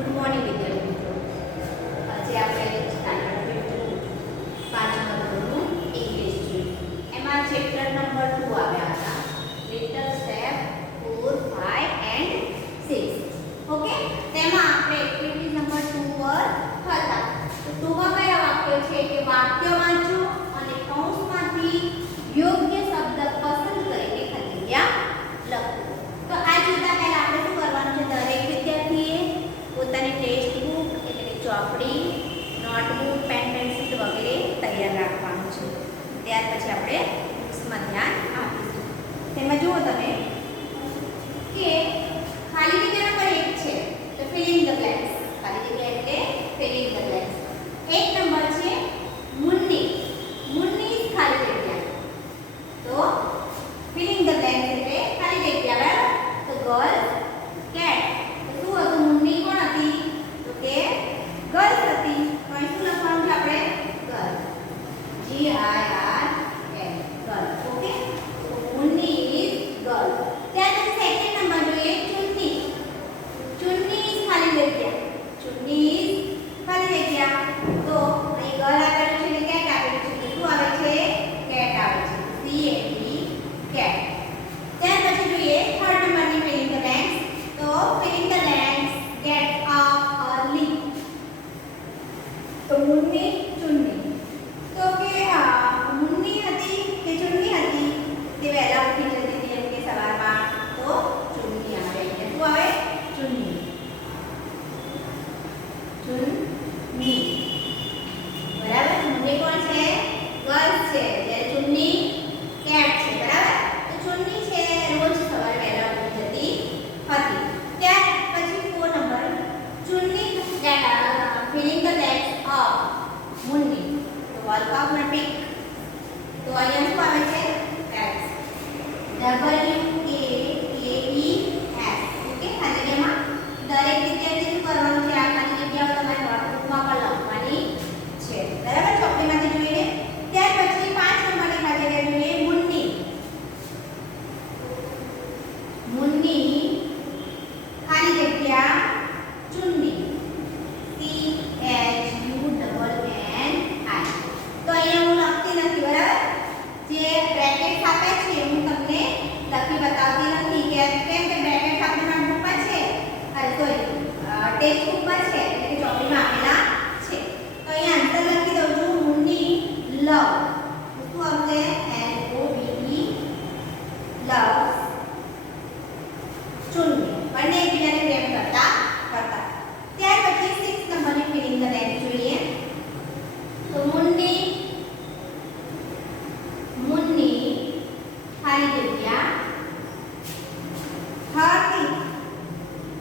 Good morning વિદ્યાર્થી મિત્રો. આજે આપણે સ્ટાન્ડર્ડ 5 પાંચમા ધોરણનું ઇંગ્લિશ જોઈએ. એમાં ચેપ્ટર નંબર 2 આવ્યા હતા. Little step 4, 5 and 6. ઓકે, તેમાં આપણે એક્ટિવિટી નંબર 2 પર હતા. તો 2 માં કયા વાક્યો છે કે વાક્ય વાંચો અને કૌંસમાંથી યોગ્ય શબ્દ પસંદ કરીને ખાલી જગ્યા લખો. તો આ જોતા પહેલા આપણે શું કરવાનું છે, દરેક વિદ્યાર્થીએ પોતાની ટેક્સ્ટ બુક એટલે કે ચોપડી, નોટબુક, પેન પેન્સિલ વગેરે તૈયાર રાખવાનું છે. ત્યાર પછી આપણે બુક્સમાં ધ્યાન આપીશું. તેમાં જુઓ તમે કે ખાલી જગ્યા નંબર 1 છે તો ફિલ ઇન ધ બ્લેન્ક્સ. ખાલી જગ્યા એટલે ફિલ ઇન ધ બ્લેન્ક્સ. એક નંબર છે મુન્ની. મુન્ની ખાલી જગ્યા. તો ફિલ ઇન ધ બ્લેન્ક્સ એટલે ખાલી જગ્યા. બરાબર? તો ગર્લ, કેટ. તો શું હતું? મુન્ની કોણ હતી? તો કે ગર્લ હતી. તો અહીં શું લખવાનું છે આપણે? ગર્લ. GIRL. ગર્લ. ઓકે, તો મુન્ની ઇઝ ગર્લ. ત્યાર પછી સેકન્ડ નંબર જોઈએ ચુન્ની. ચુન્ની ઇઝ ખાલી જગ્યા. ચુન્ની ઇઝ ખાલી જગ્યા. તો અહીં ગર્લ આપેલું છે ને કેટ આપેલું છે. તો શું આવે છે? કેટ આવે છે. CAT, cat. ત્યાર પછી જોઈએ થર્ડ નંબરની ફિલ ઇન ધ બ્લેન્ક્સ. તો fill in the blanks, get up early. તો મુન્ની, ચુન્ની. તો કે મુન્ની હતી કે ચુન્ની હતી? તે વહેલા ઉઠી જતી હતી એમ કે સવારમાં. તો ચુન્ની આવે. એટલે શું આવે? ચુન્ની. ચુન્ની. બરાબર? મુન્ની કોણ છે? ગર્લ છે. જ્યારે ચુન્ની કેટ છે. બરાબર? તો ચુન્ની છે રોજ સવારે વહેલા ઉઠી જતી હતી. ત્યાર પછી 4 number Chunni filling the blanks up Munni. તો વર્ક ઓફ મેપિક. તો અહીંયા શું આવે છે? એસ. WAAES. ઓકે, ખાલી જગ્યામાં દરેક વિદ્યાર્થી શું કરવાનું છે? આ ખાલી જગ્યાઓ તમારી નોટબુકમાં પણ લખવાની છે. બરાબર? ચોપડીમાંથી જોઈએ. ત્યાર પછી 5 નંબરની ખાલી જગ્યા જોઈએ મુન્ની. મુન્ની ખાલી જગ્યા ચુન્ની. CHUNNI. તો અહીંયા હું લખતી નથી. બરાબર? જે બ્રેકેટ્સ આપે છે હું તમને લખી બતાવતી નથી કે કેમ કે બ્રેકેટ્સ આપણી નોટબુકમાં છે. અરે સોરી, ટેક્સ્ટ બુકમાં છે એટલે કે ચોપડીમાં આપેલા છે. તો અહીંયા આન્સર લખી દઉં છું. મુન્ની લવ. શું આવશે? LOVE loves ચુન્ની. બંને એકબીજાને પ્રેમ કરતા હતા. ત્યાર પછી 6 નંબરની ફિલિંગ ધ બ્લેન્ક્સ જોઈએ. તો મુન્ની, મુન્ની ખાલી જગ્યા હરતી.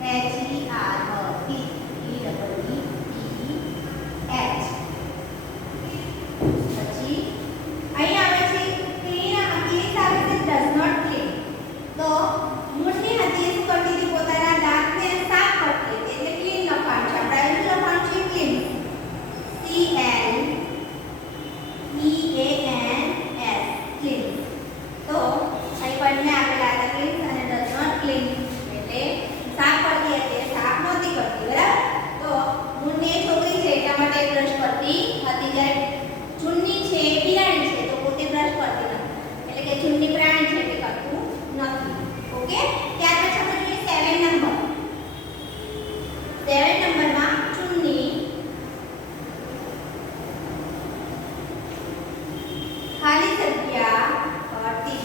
HERTEEDEEH. પછી અહીં આવે છે ક્લીન. ક્લીન આવે છે ડઝ નોટ ક્લીન. તો મુન્ની હતી એ શું કરતી હતી? પોતાના દાંતને સાફ કરતી હતી. એટલે ક્લીન લખવાનું છે. આપણે અહીં લખવાનું છે ક્લીન. CLEANS clean. તો અહીં બંને આપેલા હતા ક્લીન અને ડઝ નોટ ક્લીન એટલે સાફ કરતી હતી, સાફ નહોતી કરતી. બરાબર? તો મુન્ની એ છોકરી છે એટલા માટે બ્રશ કરતી હતી. જ્યારે ચુન્ની છે એ બિલાડી છે તો પોતે બ્રશ કરતી નથી. એટલે કે ચુન્ની પ્રાણી છે એટલે કરતું નથી. ઓકે, ત્યાર પછી આપણે જોઈએ 7 નંબર. 7 નંબરમાં ચુન્ની ખાલી જગ્યા કરતી.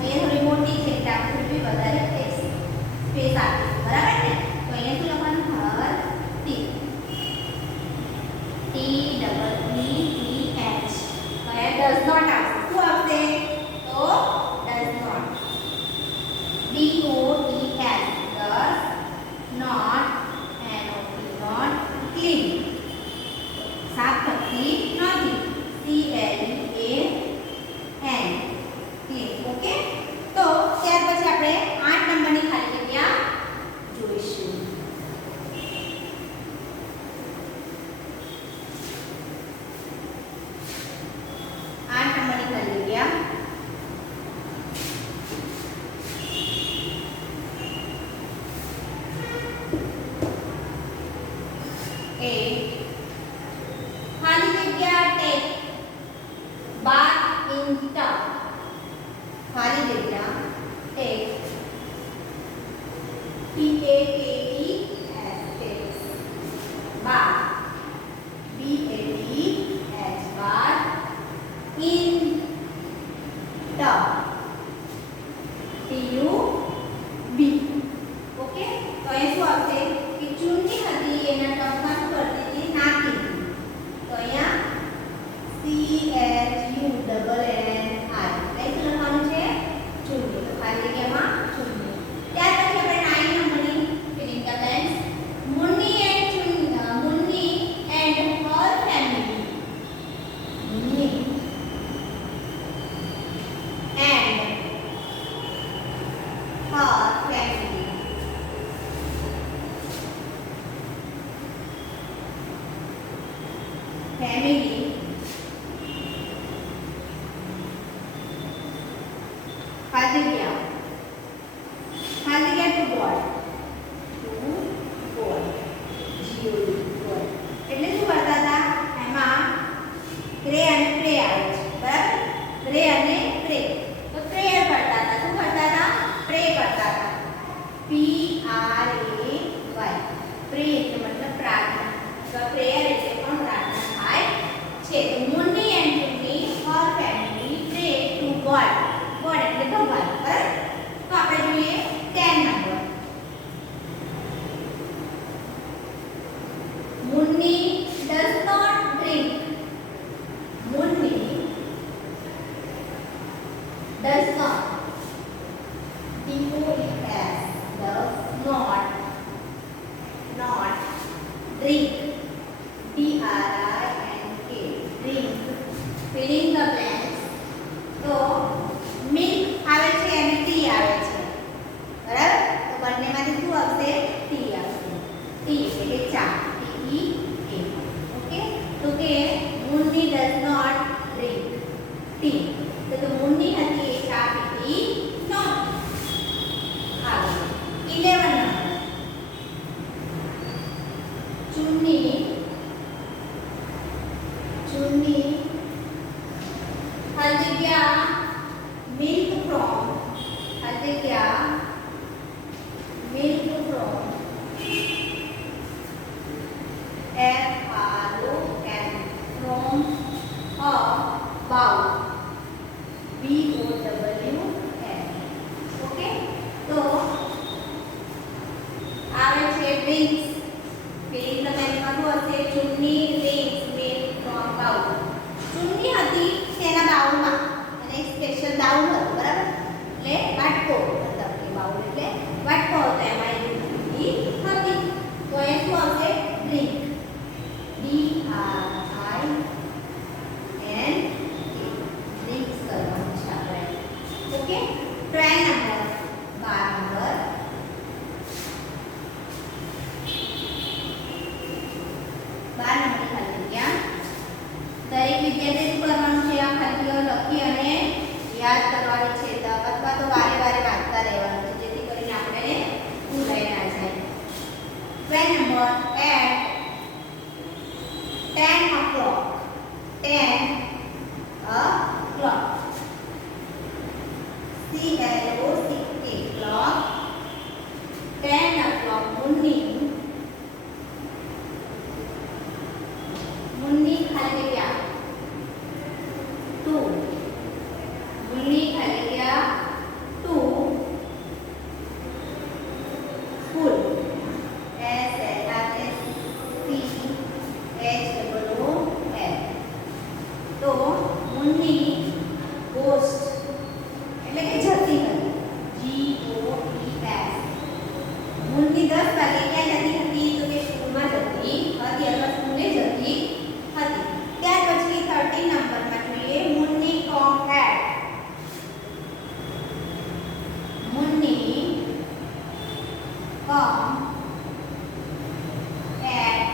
અહીંયા થોડી મોટી છે એટલે આપણે બી વધારે સ્પેસ આપીશું. બરાબર ને? તો અહીંયા શું લખવાનું? હરતી. 8 ખાલી જગ્યા ટેક 12 ઇન ટપ ખાલી જગ્યા take TAKES takes 12 BATH 12 in tub TUB okay તો એ શું આવશે કે ચૂંટણી હતી એના ટપમાં શું કરતી હતી નાખી તો અહીંયા CHUNNI અહીં શું લખવાનું છે ચૂંટણી તો ખાલી જગ્યામાં ચૂંટણી ત્યાર પછી આપણે 9 નંબરની feeling the blanks Munni and her family Munni and her family family ખાલી જગ્યા to God God God એટલે શું કરતા હતા એમાં ક્રે અને પ્રે આવે છે બરાબર પ્રે અને પ્રે તો પ્રેયર કરતા હતા શું કરતા હતા પ્રે કરતા હતા PRAY પ્રે એટલે મતલબ પ્રાર્થના તો પ્રેયર એટલે પણ પ્રાર્થના થાય છે તો Munni and Chunni her family pray to God God એટલે ભગવાન બરાબર તો આપણે જોઈએ 10 number Munni does not drink. Munni does not. DOES does not drink. DRINK drink. Filling the blanks. તો milk આવે છે અને ટી આવે છે બરાબર તો બંનેમાંથી શું આવશે ટી આવશે ટી એટલે ચા ओके तो के Munni does not drink tea तो मुन्नी हती ए चा पीती नॉट आगे 11 नंबर चुन्नी हर जगह मिल्क फ्रॉम हर जगह milk from FROM from a bowl BOWL okay તો આવે છે ડ્રિંક્સ ફિલિંગ ધ બ્લેન્ક્સમાં શું હશે ચૂંટણી ડ્રિંક્સ મિલ્ક ફ્રોમ બાઉલ ચૂંટણી હતી તેના બાઉલમાં અને એક સ્પેશિયલ બાઉલ હતો બરાબર એટલે વાટકો મતલબ કે બાઉલ એટલે વાટકો હતો એમાં એ ચૂંટણી હતી તો એ શું આવશે ડ્રિંક DRINK કરવાનું છે આપણે ઓકે 12 નંબર 12 નંબર ખાલી જગ્યા દરેક વિદ્યાર્થીએ શું કરવાનું છે આ ખાલીઓ લખી અને યાદ કરવાની છે અથવા તો વારે વારે વાંચતા રહેવાનું છે જેથી કરીને આપણે ભૂલાઈ ના જાય 12 number at 10 o'clock 10 o'clock CLOCK clock 10 o'clock Munni खाली जगह 2 मुन्नी खाली जगह 2 स्कूल तो मुन्नी गोस्ट એટલે કે જતી હતી GOES મુન્ની 10 વાગે ક્યાં જતી હતી તો કે સ્કૂલમાં જતી હતી અથવા સ્કૂલે જતી હતી ત્યાર પછી 13 નંબરમાં જોઈએ મુન્ની કોમ એટ મુન્ની કોમ એટ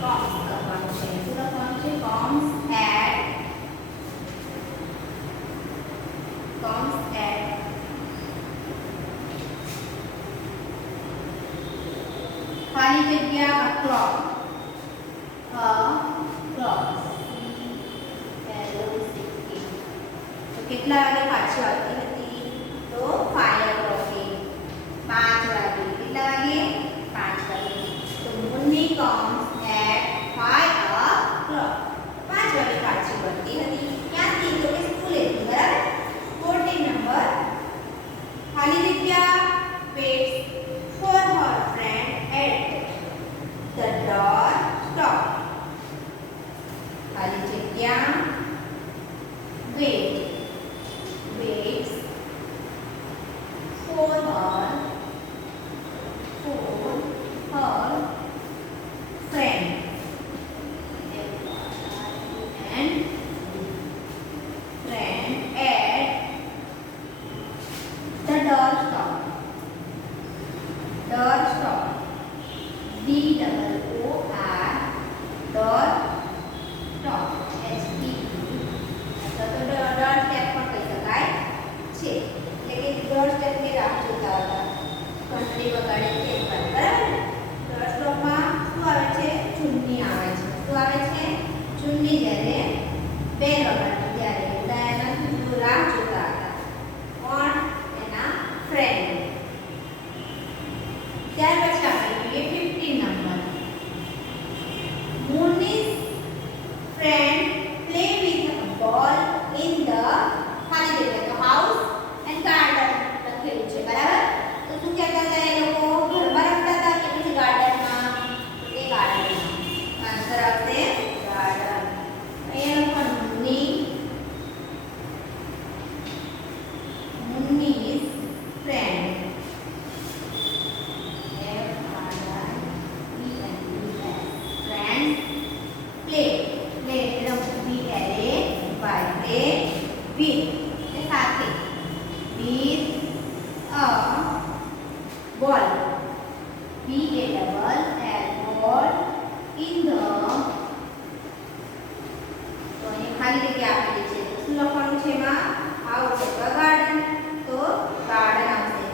કોમ્સ કરવાનું છે શું લખવાનું છે કોમ્સ ખાલી જગ્યા ક્લોક ક્લોક તો કેટલા વાગે પાછી આવતી હતી તો 5 o'clock 5 વાગે કેટલા વાગે 5 વાગે તો મુન્ની comes at 5 o'clock 5 વાગે પાછી વળતી હતી ક્યાંથી તો કે સ્કૂલેથી બરાબર 14 નંબર ખાલી જગ્યા waits for her friend at the door stop ખાલી જગ્યા waits for her friend and friend at the door stop DOOR door stop STOP અથવા તો ડોર સ્ટેપ પણ કહી શકાય છે એટલે કે ડોર સ્ટેપની રાહ જોતા હતા ઘંટડી વગાડે તે બરાબર ડોર સ્ટોપમાં શું આવે છે ચૂંટણી આવે છે શું આવે છે ચૂંટણી જ્યારે બેલ વગાડે ત્યારે એના રાહ જોતા હતા કોણ એના ફ્રેન્ડ ત્યાર પછી આપણે જોઈએ 15 number Moon's friend play with a ball in the ખાલી જગ્યા તો house and garden લખેલું છે બરાબર તો શું કહેતા હતા એ લોકો ઘરમાં રમતા હતા કે પછી ગાર્ડનમાં તો તે ગાર્ડનમાં આન્સર આવશે ગાર્ડન અહીંયા લખવાનું Moon's friend with સાથે with a ball BALL ball in the તો અહીં ખાલી જગ્યા આપેલી છે શું લખવાનું છે એમાં આવશે ગાર્ડન તો ગાર્ડન આવશે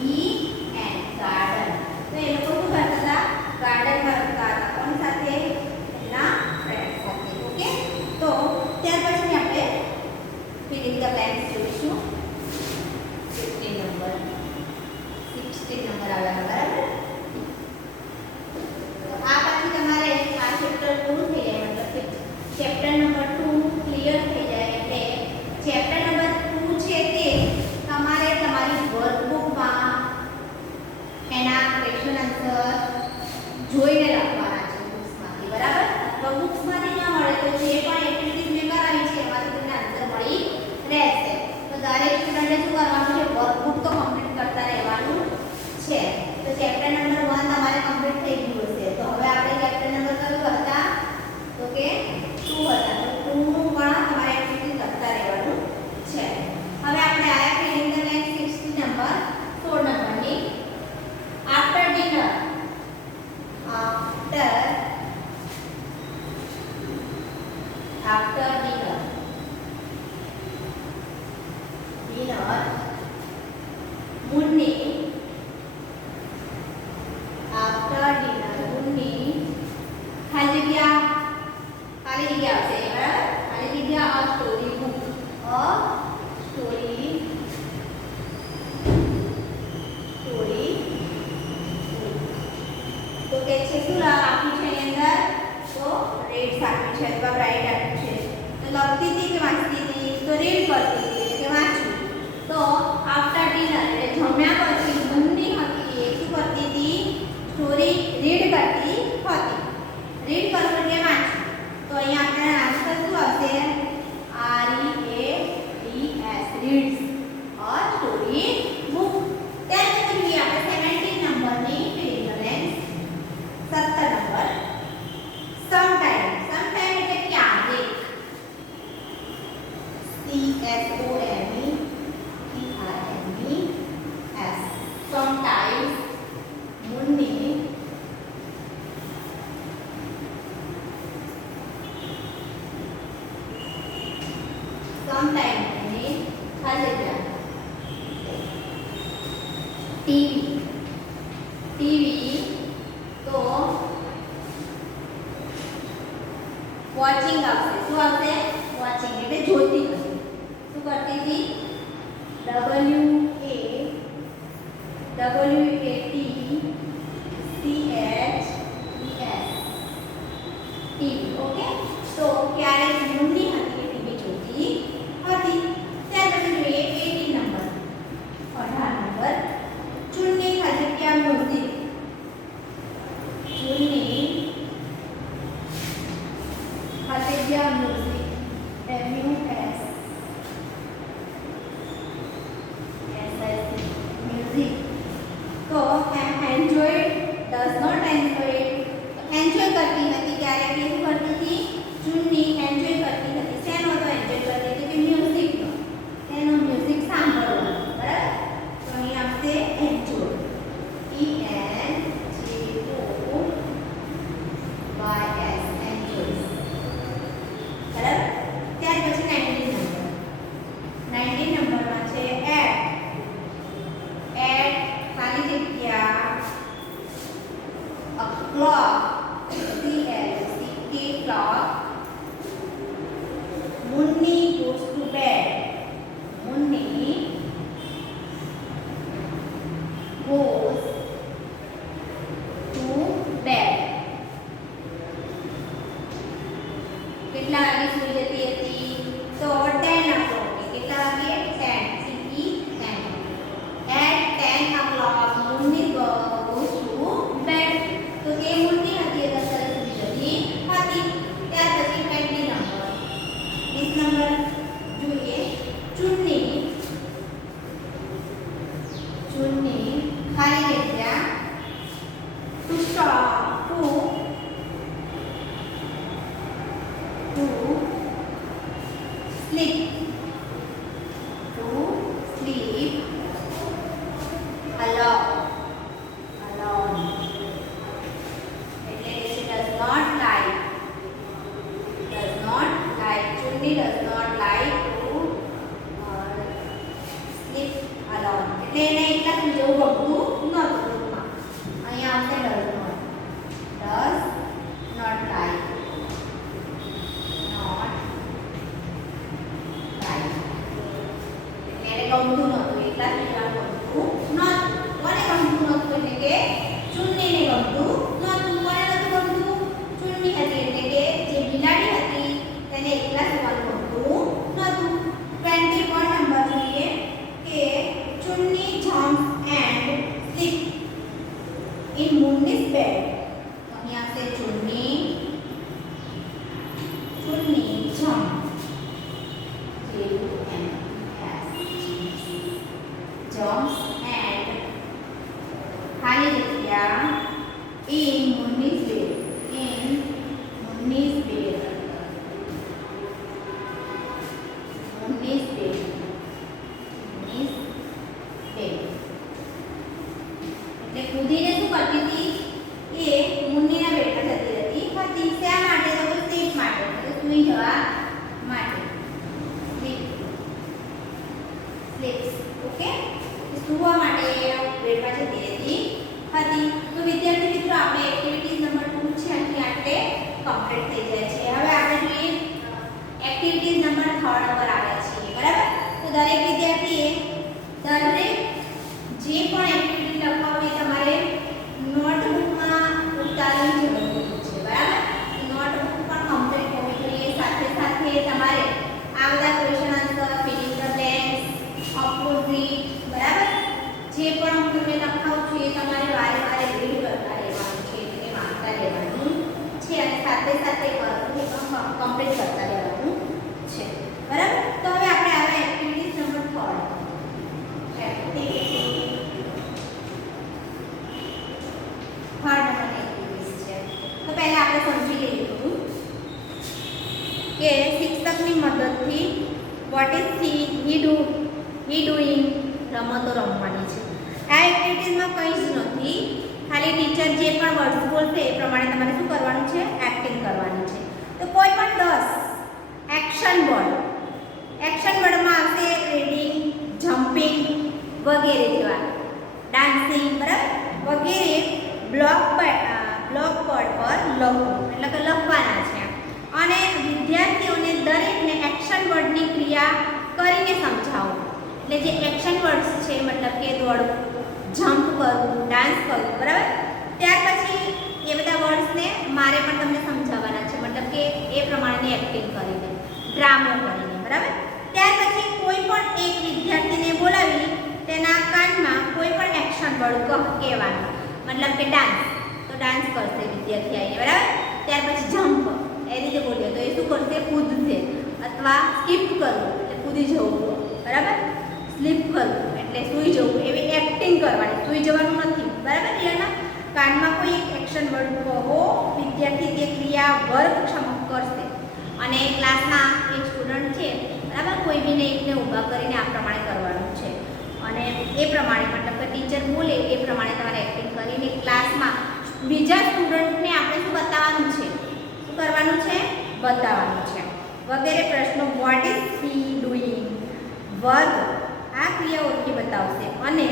GARDEN ગાર્ડન તો એ લોકો શું કરતા હતા ગાર્ડનમાં રમતા હતા કોની સાથે એના ફ્રેન્ડ સાથે ઓકે તો ત્યાર પછી આપણે fill in the blanks જોઈશું 16 નંબર આવ્યા બરાબર તો આ પછી તમારે આ ચેપ્ટર પૂરું થઈ જાય મતલબ કે ચેપ્ટર નંબર 2 ક્લિયર થઈ જાય એટલે ચેપ્ટર નંબર 2 છે તે તમારે તમારી વર્કબુકમાં એના ક્વેશ્ચન આન્સર જોઈને લખવાના છે બુક્સમાંથી બરાબર અથવા બુક્સમાંથી ન મળે તો જે પણ એક્ટિવિટીઝ મેં કરાવી છે એમાંથી તમને આન્સર મળી રહેશે તો દરેક સ્ટુડન્ટે શું કરવાનું છે વર્કબુક તો કમ્પ્લીટ કરતા રહેવાનું છે તો ચેપ્ટર નંબર 1 તમારે કમ્પ્લીટ થઈ ગયું હશે તો હવે આપણે ચેપ્ટર નંબર કયું હતા તો કે 2 હતા તો 2 નું પણ તમારે એક્ટિવિટી કરતા રહેવાનું છે હવે આપણે આયા ફિલિંગ ધ બ્લેન્ક 16 નંબર 16 નંબરની after dinner after dinner Munni after dinner Munni ખાલી જગ્યા આવશે બરાબર ખાલી જગ્યા a story book તો કે છે શું આપ્યું છે એની અંદર તો રેડ આપ્યું છે અથવા બ્રાઇટ આપ્યું છે તો લખતી હતી કે વાંચતી હતી તો રીડ કરતી હતી કે વાંચવું તો આફ્ટર ડિનર એટલે જમ્યા પછી મુન્ની હતી એ શું કરતી હતી સ્ટોરી રીડ કરતી હતી રીડ કરવું એટલે વાંચવું તો અહીંયા આપણે આન્સર શું આવશે READS રીડ્સ અ સ્ટોરી બુક ત્યાર પછી આપણે 17 નંબરની feeling the blanks 17 number sometime એટલે ક્યારેક CSOME ટીવી ટીવી તો વોચિંગ આવશે. શું આવશે? વોચિંગ એટલે જોતી હતી. શું કરતી હતી? WATCHES TV. ઓકે, તો ક્યારેક મુન્ની હતી એ ટીવી જોતી હતી. ત્યાર પછી જોઈએ 18 નંબર 18 નંબર ચુન્ની ખાલી મ્યુઝિક. ચુન્ની ખાલી મ્યુઝિક music. तो enjoyed does not enjoy. enjoy करती હતી ક્યારે કેવું કરતી હતી? ચુન્ની enjoy કરતી હતી. શેનો તો enjoy કરતી હતી? કે મ્યુઝિક નો. તેનો મ્યુઝિક સાંભળવાનો. બરાબર? તો અહીં આવશે enjoy. ENJOYS enjoys. બરાબર? ત્યાર પછી 19 નંબરમાં છે એડ. એડ ખાલી જગ્યા a clock clock. Munni goes to bed. Munni goes to bed. કેટલા વાગે સૂઈ જતી હતી? તો 10 o'clock. કેટલા વાગે? 10 at 10 o'clock Munni goes to bed. તો તે મુન્ની હતી એ 10 વાગે સૂઈ જતી હતી. ત્યાર પછી 20 નંબર જોઈએ ચુન્ની. ચુન્ની ખાલી જગ્યા to sleep. To sleep alone. એટલે કે does not like. Chunni does not like to sleep alone. એટલે એને એકલા સુઈ જવું ગમતું નહોતું. અહીંયા આવશે does not like. એને ગમતું નહોતું, એકલા સુઈ જવાનું ગમતું નહોતું. કોને ગમતું નહોતું? એટલે કે ચુન્નીને ગમતું નહોતું. કોને નહોતું ગમતું? ચુન્ની હતી એટલે કે જે બિલાડી હતી તેને એકલા સુવાનું ગમતું નહોતું. 21 નંબર જોઈએ કે ચુન્ની jumps and sleep in Munni's bed. તો અહીં આવશે ચુન્ની jump jumps and ખાલી જગ્યા in Munni's bed. Munni's bed એટલે કૂદીને શું કરતી હતી? એ મુન્નીના બેડમાં જતી હતી. શા માટે? તો સ્લીપ માટે, એટલે સૂઈ જવા માટે. સ્લીપ્સ. ઓકે, સૂવા માટે બેડમાં જતી રહેતી હતી. તો વિદ્યાર્થી મિત્રો આપણે એક્ટિવિટીઝ નંબર 2 છે અહીં આટલે કમ્પ્લીટ થઈ જાય છે. હવે આપણે જોઈએ એક્ટિવિટીઝ નંબર 3 પર આવ્યા છીએ. બરાબર? તો દરેક વિદ્યાર્થીએ દરેક જે પણ એક્ટિવિટી લખાવવી તમારે નોટબુકમાં ઉતારવાની જરૂર છે. બરાબર? નોટબુક પણ કમ્પ્લીટ હોવી જોઈએ. સાથે સાથે તમારે આ બધા question answer, feeling the blanks, opposite, બરાબર? જે પણ હું તમને લખાવું છું એ તમારે વારે વારે રીડ કરતા રહેવાનું છે, એટલે વાંચતા રહેવાનું છે અને સાથે સાથે વર્કબુક કમ્પ્લીટ કરતા રહેવાનું છે. બરાબર? તો હવે આપણે આવે એક્ટિવિટીઝ નંબર 3. એક્ટિવિટી 3 નંબરની એક્ટિવિટીઝ છે. તો પહેલા આપણે સમજી લઈએ કે શિક્ષકની મદદથી વોટ ઇઝ હી ડુઈંગ રમતો રમવાની છે. આ એક્ટિવિટીઝમાં કંઈ જ નથી, ખાલી ટીચર જે પણ વર્ડ્સ બોલશે એ પ્રમાણે તમારે શું કરવાનું છે? એક્ટિંગ કરવાની છે. તો કોઈ પણ 10 એક્શન વર્ડમાં આવશે રીડિંગ, જમ્પિંગ વગેરે જેવા. ડાન્સિંગ, બરાબર, વગેરે બ્લોક બોર્ડ પર લખવું, એટલે કે લખવાના છે. અને વિદ્યાર્થીઓને દરેકને એક્શન વર્ડની ક્રિયા કરીને સમજાવો. એટલે જે એક્શન વર્ડ્સ છે, મતલબ કે દોડવું, જમ્પ કરવું, ડાન્સ કરવું, બરાબર. ત્યાર પછી એ બધા વર્ડ્સને મારે પણ તમને સમજાવવાના છે, મતલબ કે એ પ્રમાણેની એક્ટિંગ કરીને, ડ્રામો કરીને, બરાબર. ત્યાર પછી કોઈ પણ એક વિદ્યાર્થીને બોલાવી તેના કાનમાં કોઈ પણ એક્શન વર્ડ કહેવાનું, મતલબ કે ડાન્સ, તો ડાન્સ કરશે વિદ્યાર્થી આવીને, બરાબર. ત્યાર પછી જમ્પ એ રીતે બોલ્યો તો એ શું કરશે, કૂદશે, અથવા સ્કીપ કરવું એટલે કૂદી જવું, બરાબર, સ્લીપ કરવું એટલે સૂઈ જવું, એવી એક્ટિંગ કરવાની, સૂઈ જવાનું નથી, બરાબર. એના કાનમાં કોઈ એક એક્શન વર્ડ કહો, વિદ્યાર્થી તે ક્રિયા વર્ગક્ષમ કરશે. અને ક્લાસમાં એક સ્ટુડન્ટ છે, બરાબર, કોઈ બીને એકને ઊભા કરીને આ પ્રમાણે કરવાનું છે. અને એ પ્રમાણે મતલબ કે ટીચર બોલે એ પ્રમાણે તમારે એક્ટિંગ કરીને ક્લાસમાં બીજા સ્ટુડન્ટને આપણે શું બતાવવાનું છે, શું કરવાનું છે, બતાવવાનું છે. વગેરે પ્રશ્નો વોટ ઇઝ હી ડુઈંગ, વર્ગ આ ક્રિયા ઓળખી બતાવશે અને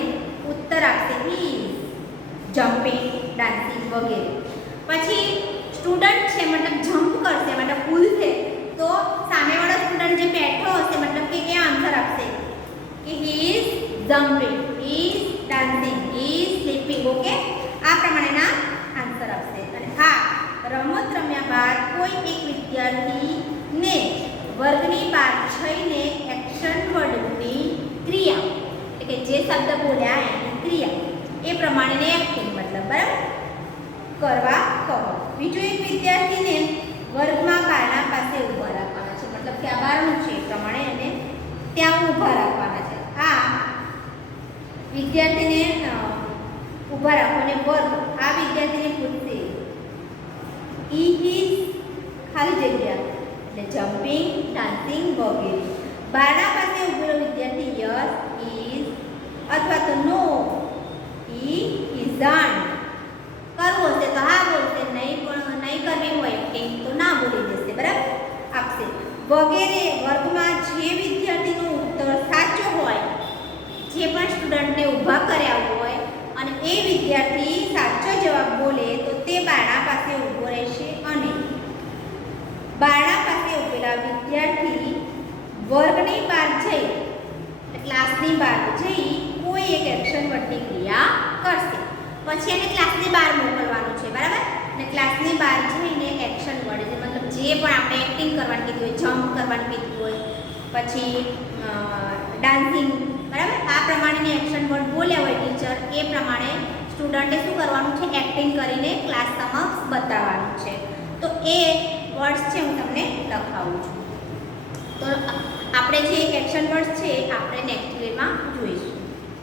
ઉત્તર આપશે હી ઇઝ જમ્પિંગ, ડાન્સિંગ વગેરે. પછી સ્ટુડન્ટ છે, મતલબ જમ્પ કરશે, મતલબ કૂદશે, તો સામેવાળો સ્ટુડન્ટ જે બેઠો હશે મતલબ કે એ આન્સર આપશે કે he is jumping, he is dancing, he is sleeping. Okay, આ પ્રમાણેના આન્સર આપશે. અને હા, રમત રમ્યા બાદ કોઈ એક વિદ્યાર્થીને વર્ગની બહાર જઈને એક્શન વર્ડની ક્રિયા, એટલે કે જે શબ્દ બોલ્યા એની ક્રિયા એ પ્રમાણેની એક્ટિંગ, મતલબ બરાબર, કરવા કહો. બીજો એક વિદ્યાર્થીને વર્ગમાં બારણા પાસે ઊભા રાખવાના છે, મતલબ કે આ બારણું છે એ પ્રમાણે એને ત્યાં ઊભા રાખવાના છે. આ વિદ્યાર્થીને ઊભા રાખો અને વર્ગ આ વિદ્યાર્થીને પૂછશે ઈ ઇઝ ખાલી જગ્યા એટલે જમ્પિંગ, ડાન્સિંગ વગેરે. બારણા પાસે ઊભેલો વિદ્યાર્થી યસ, ઇઝ અથવા તો નો, ઈ ઇઝન્ટ કરવું હશે તો હા બોલશે, નહીં કરવી હોય એક્ટિંગ તો ના બોલી દેશે, બરાબર, આપશે વગેરે. વર્ગમાં જે વિદ્યાર્થીનો ઉત્તર સાચો હોય, જે પણ સ્ટુડન્ટને ઊભા કર્યા હોય અને એ વિદ્યાર્થી સાચો જવાબ બોલે તો તે બારણા પાસે ઊભો રહેશે અને બારણા પાસે ઊભેલા વિદ્યાર્થી વર્ગની બહાર જઈ, ક્લાસની બહાર જઈ કોઈ એક એક્શન વર્ડની ક્રિયા કરશે. પછી એને ક્લાસની બહાર મોકલવાનું છે, બરાબર. અને ક્લાસની બહાર જઈને એક્શન વર્ડ મતલબ જે પણ આપણે એક્ટિંગ કરવાની કીધી હોય, જમ્પ કરવાની કીધી હોય, પછી ડાન્સિંગ, બરાબર, આ પ્રમાણેની એક્શન વર્ડ બોલ્યા હોય ટીચર એ પ્રમાણે સ્ટુડન્ટે શું કરવાનું છે, એક્ટિંગ કરીને ક્લાસ સમક્ષ બતાવવાનું છે. તો એ વર્ડ્સ છે હું તમને લખાવું છું. તો આપણે જે એક્શન વર્ડ્સ છે આપણે નેક્સ્ટ લેમાં જોઈશું.